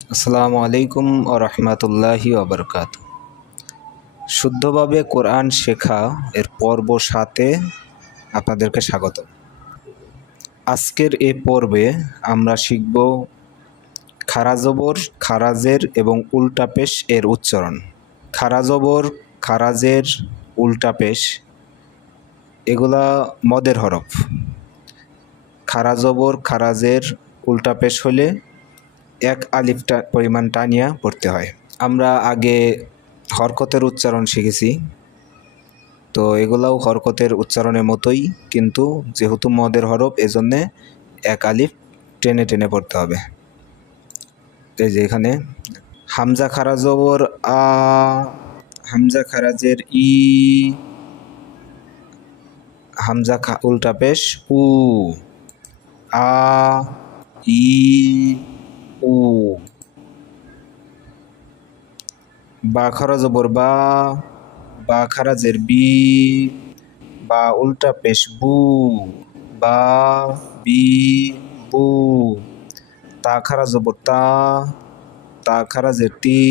আসসালামু আলাইকুম ও রহমতুল্লাহি ওবরকাত। শুদ্ধভাবে কোরআন শেখা এর পর্ব 7-এ আপনাদেরকে স্বাগত। আজকের এই পর্বে আমরা শিখব খাড়া জবর, খারাজের এবং উল্টা পেশ এর উচ্চারণ। খাড়া জবর, খারাজের, উল্টা পেশ এগুলা মদের হরফ। খাড়া জবর, খারাজের, উল্টা পেশ হলে এক আলিফ পরিমাণ টানিয়া পড়তে হয়। আমরা আগে হরকতের উচ্চারণ শিখেছি, তো এগুলাও হরকতের উচ্চারণের মতোই, কিন্তু যেহেতু মদের হরফ এজন্যে এক আলিফ টেনে টেনে পড়তে হবে। এই যে এখানে হামজা খারা জবর আ, হামজা খারাজের ই, হামজা উল্টা পেশ উ, আ ই উ। বা খারা জবর বা, বা খারাজের বি, বা উল্টা পেশ বু, বা বি বু। তা খারা জবর তা, তা খারাজের তি,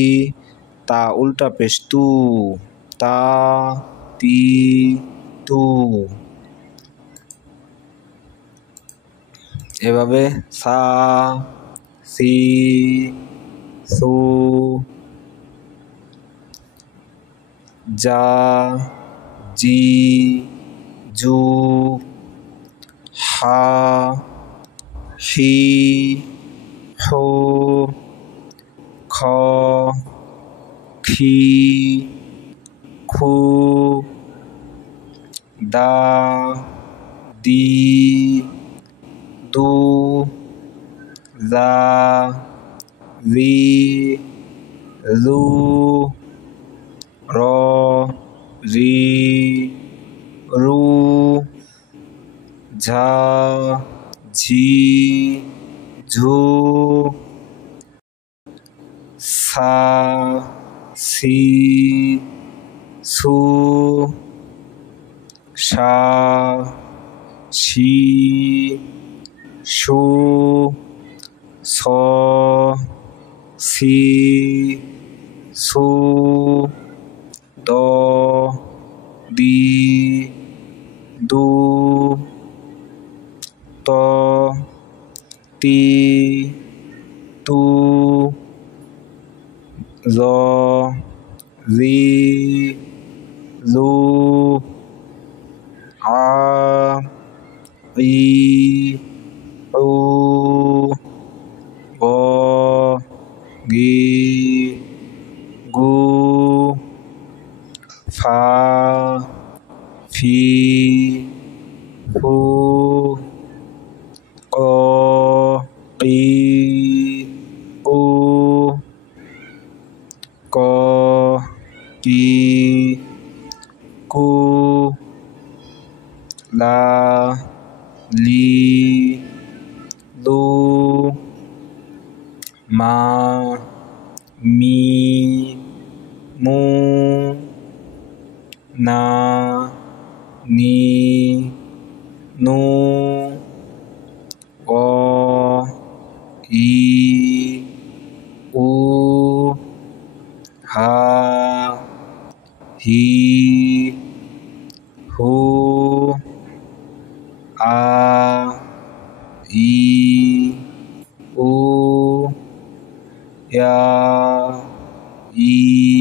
তা উল্টা পেশ তু, তা তি তু। এভাবে সা সি সু, জা জি জু, হা হি হু, খ খি খু, দা দি দু, জা জি জু, র রি রু, ঝা ঝি ঝু, সা সি সু, শা শি শু, স সি সু, দ দি দু, ত তি তু, জ জি জু, আ ই উ, গ গি গু, ফা ফি ফু, ক কি কু, ক কি কু, লা লি লু, মা মি মু, না নি নু, অ ই উ, হা হি হু, আ ই উ, ইয়া ই